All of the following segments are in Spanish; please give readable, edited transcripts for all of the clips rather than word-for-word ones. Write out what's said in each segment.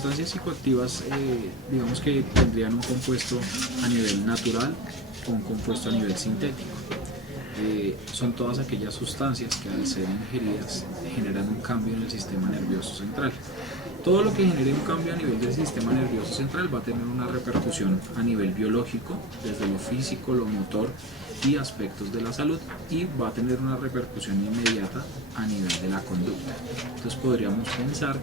sustancias psicoactivas, digamos que tendrían un compuesto a nivel natural o un compuesto a nivel sintético. Son todas aquellas sustancias que al ser ingeridas generan un cambio en el sistema nervioso central. Todo lo que genere un cambio a nivel del sistema nervioso central va a tener una repercusión a nivel biológico, desde lo físico, lo motor y aspectos de la salud, y va a tener una repercusión inmediata a nivel de la conducta. Entonces podríamos pensar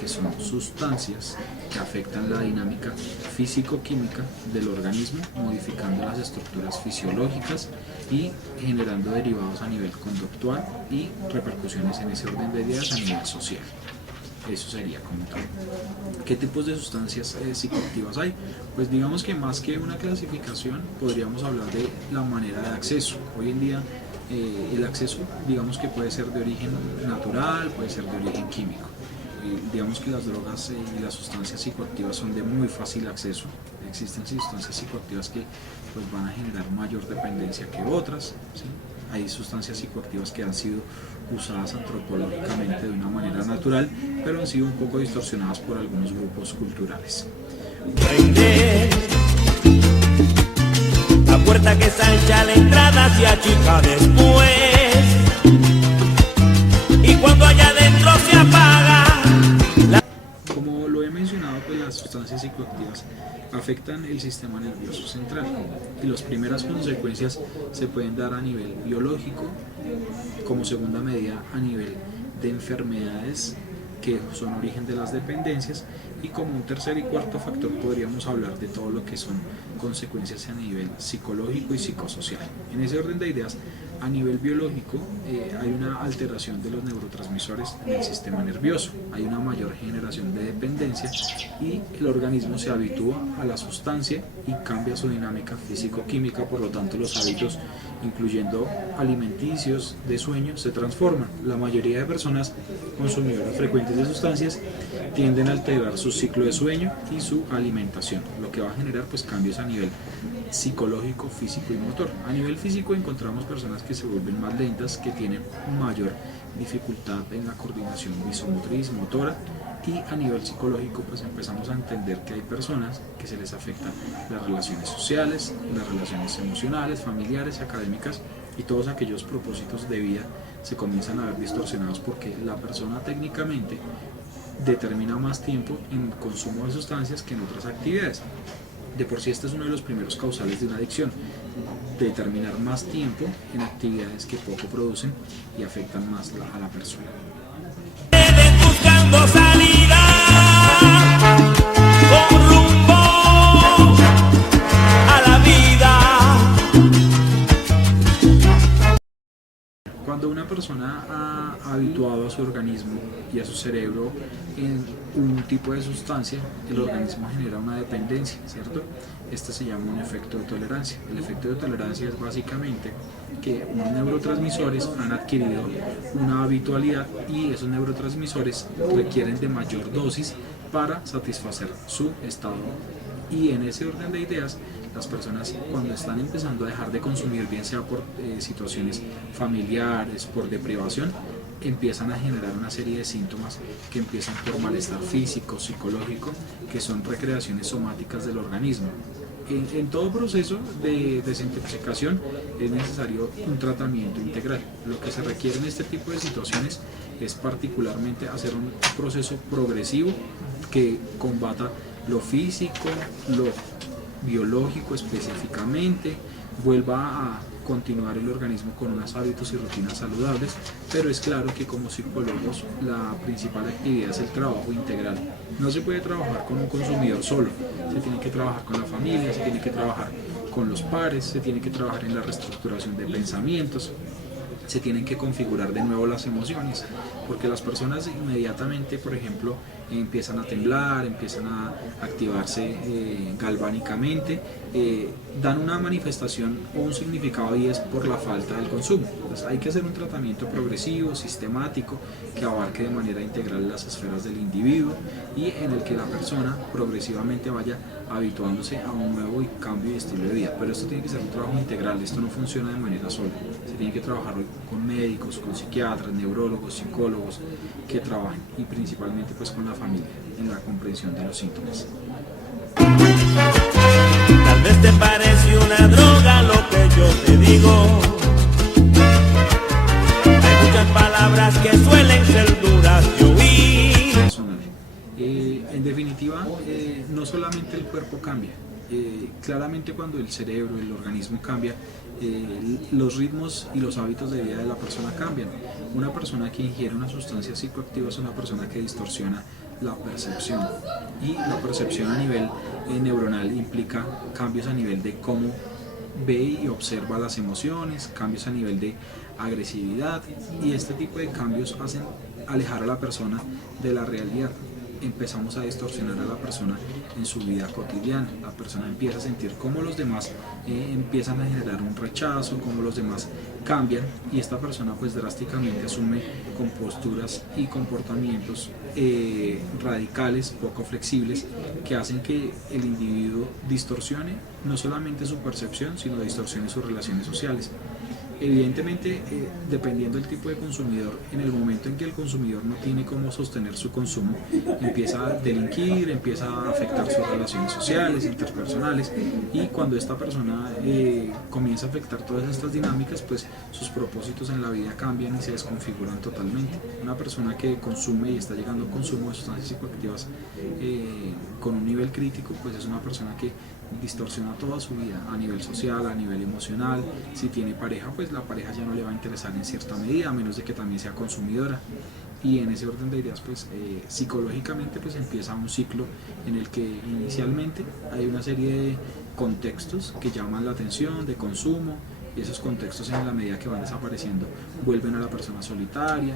que son sustancias que afectan la dinámica físico-química del organismo, modificando las estructuras fisiológicas y generando derivados a nivel conductual y repercusiones en ese orden de ideas a nivel social. Eso sería como tal. ¿Qué tipos de sustancias psicoactivas hay? Pues digamos que más que una clasificación podríamos hablar de la manera de acceso. Hoy en día el acceso, digamos que puede ser de origen natural, puede ser de origen químico. Digamos que las drogas y las sustancias psicoactivas son de muy fácil acceso. Existen sustancias psicoactivas que pues, van a generar mayor dependencia que otras, ¿sí? Hay sustancias psicoactivas que han sido usadas antropológicamente de una manera natural, pero han sido un poco distorsionadas por algunos grupos culturales. Prende la puerta que se ancha la entrada se achica después, y cuando allá adentro se apaga. Como lo he mencionado, pues las sustancias psicoactivas afectan el sistema nervioso central y las primeras consecuencias se pueden dar a nivel biológico, como segunda medida a nivel de enfermedades que son origen de las dependencias, y como un tercer y cuarto factor podríamos hablar de todo lo que son consecuencias a nivel psicológico y psicosocial. En ese orden de ideas, a nivel biológico hay una alteración de los neurotransmisores en el sistema nervioso, hay una mayor generación de dependencia y el organismo se habitúa a la sustancia y cambia su dinámica físico-química, por lo tanto los hábitos, incluyendo alimenticios, de sueño, se transforman. La mayoría de personas consumidoras frecuentes de sustancias tienden a alterar su ciclo de sueño y su alimentación, lo que va a generar pues cambios a nivel psicológico, físico y motor. A nivel físico encontramos personas que se vuelven más lentas, que tienen mayor dificultad en la coordinación visomotriz, motora, y a nivel psicológico pues empezamos a entender que hay personas que se les afectan las relaciones sociales, las relaciones emocionales, familiares, académicas, y todos aquellos propósitos de vida se comienzan a ver distorsionados porque la persona técnicamente determina más tiempo en consumo de sustancias que en otras actividades. De por sí este es uno de los primeros causales de una adicción, determinar más tiempo en actividades que poco producen y afectan más a la persona. Buscando salida con rumbo a la vida. Cuando una persona ha habituado a su organismo y a su cerebro en un tipo de sustancia, el organismo genera una dependencia, ¿cierto? Este se llama un efecto de tolerancia. El efecto de tolerancia es básicamente que unos neurotransmisores han adquirido una habitualidad y esos neurotransmisores requieren de mayor dosis para satisfacer su estado. Y en ese orden de ideas, las personas cuando están empezando a dejar de consumir, bien sea por situaciones familiares, por deprivación, empiezan a generar una serie de síntomas que empiezan por malestar físico, psicológico, que son recreaciones somáticas del organismo. En todo proceso de desintoxicación es necesario un tratamiento integral. Lo que se requiere en este tipo de situaciones es particularmente hacer un proceso progresivo que combata lo físico, lo biológico específicamente, vuelva a continuar el organismo con unos hábitos y rutinas saludables, pero es claro que como psicólogos la principal actividad es el trabajo integral. No se puede trabajar con un consumidor solo, se tiene que trabajar con la familia, se tiene que trabajar con los pares, se tiene que trabajar en la reestructuración de pensamientos, se tienen que configurar de nuevo las emociones, porque las personas inmediatamente, por ejemplo, empiezan a temblar, empiezan a activarse galvánicamente, dan una manifestación o un significado y es por la falta del consumo. Entonces hay que hacer un tratamiento progresivo, sistemático, que abarque de manera integral las esferas del individuo y en el que la persona progresivamente vaya habituándose a un nuevo y cambio de estilo de vida. Pero esto tiene que ser un trabajo integral, esto no funciona de manera sola. Se tiene que trabajar con médicos, con psiquiatras, neurólogos, psicólogos que trabajen y principalmente pues con la familia, en la comprensión de los síntomas. Tal vez te parece una droga lo que yo te digo. Hay muchas palabras que suelen ser duras de oír. Personal. En definitiva, no solamente el cuerpo cambia, claramente cuando el cerebro, el organismo cambia, los ritmos y los hábitos de vida de la persona cambian. Una persona que ingiere una sustancia psicoactiva es una persona que distorsiona la percepción, y la percepción a nivel neuronal implica cambios a nivel de cómo ve y observa las emociones, cambios a nivel de agresividad, y este tipo de cambios hacen alejar a la persona de la realidad. Empezamos a distorsionar a la persona en su vida cotidiana. La persona empieza a sentir cómo los demás empiezan a generar un rechazo, cómo los demás cambian, y esta persona pues drásticamente asume composturas y comportamientos radicales, poco flexibles, que hacen que el individuo distorsione no solamente su percepción, sino distorsione sus relaciones sociales. Evidentemente, dependiendo del tipo de consumidor, en el momento en que el consumidor no tiene cómo sostener su consumo, empieza a delinquir, empieza a afectar sus relaciones sociales, interpersonales, y cuando esta persona comienza a afectar todas estas dinámicas, pues sus propósitos en la vida cambian y se desconfiguran totalmente. Una persona que consume y está llegando a consumo de sustancias psicoactivas con un nivel crítico, pues es una persona que distorsiona toda su vida a nivel social, a nivel emocional. Si tiene pareja, pues la pareja ya no le va a interesar en cierta medida, a menos de que también sea consumidora. Y en ese orden de ideas, pues psicológicamente pues empieza un ciclo en el que inicialmente hay una serie de contextos que llaman la atención, de consumo, y esos contextos, en la medida que van desapareciendo, vuelven a la persona solitaria.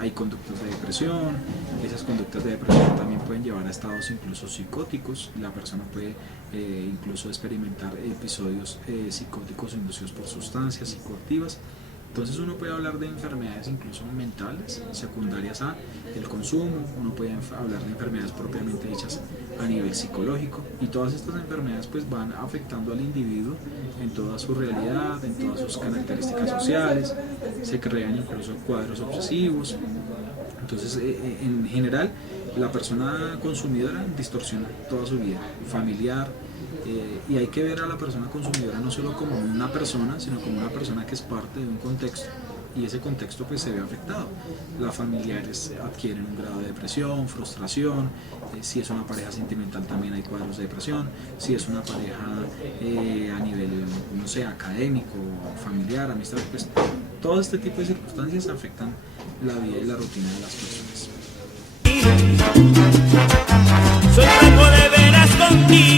Hay conductas de depresión. Esas conductas de depresión también pueden llevar a estados incluso psicóticos. La persona puede incluso experimentar episodios psicóticos inducidos por sustancias psicoactivas. Entonces uno puede hablar de enfermedades incluso mentales, secundarias a el consumo. Uno puede hablar de enfermedades propiamente dichas a nivel psicológico, y todas estas enfermedades pues van afectando al individuo en toda su realidad, en todas sus características sociales. Se crean incluso cuadros obsesivos. Entonces, en general, la persona consumidora distorsiona toda su vida familiar, y hay que ver a la persona consumidora no solo como una persona, sino como una persona que es parte de un contexto, y ese contexto pues se ve afectado. Las familiares adquieren un grado de depresión, frustración. Si es una pareja sentimental, también hay cuadros de depresión. Si es una pareja a nivel, no sé, académico, familiar, amistad, pues todo este tipo de circunstancias afectan la vida y la rutina de las personas. Soy franco de veras contigo.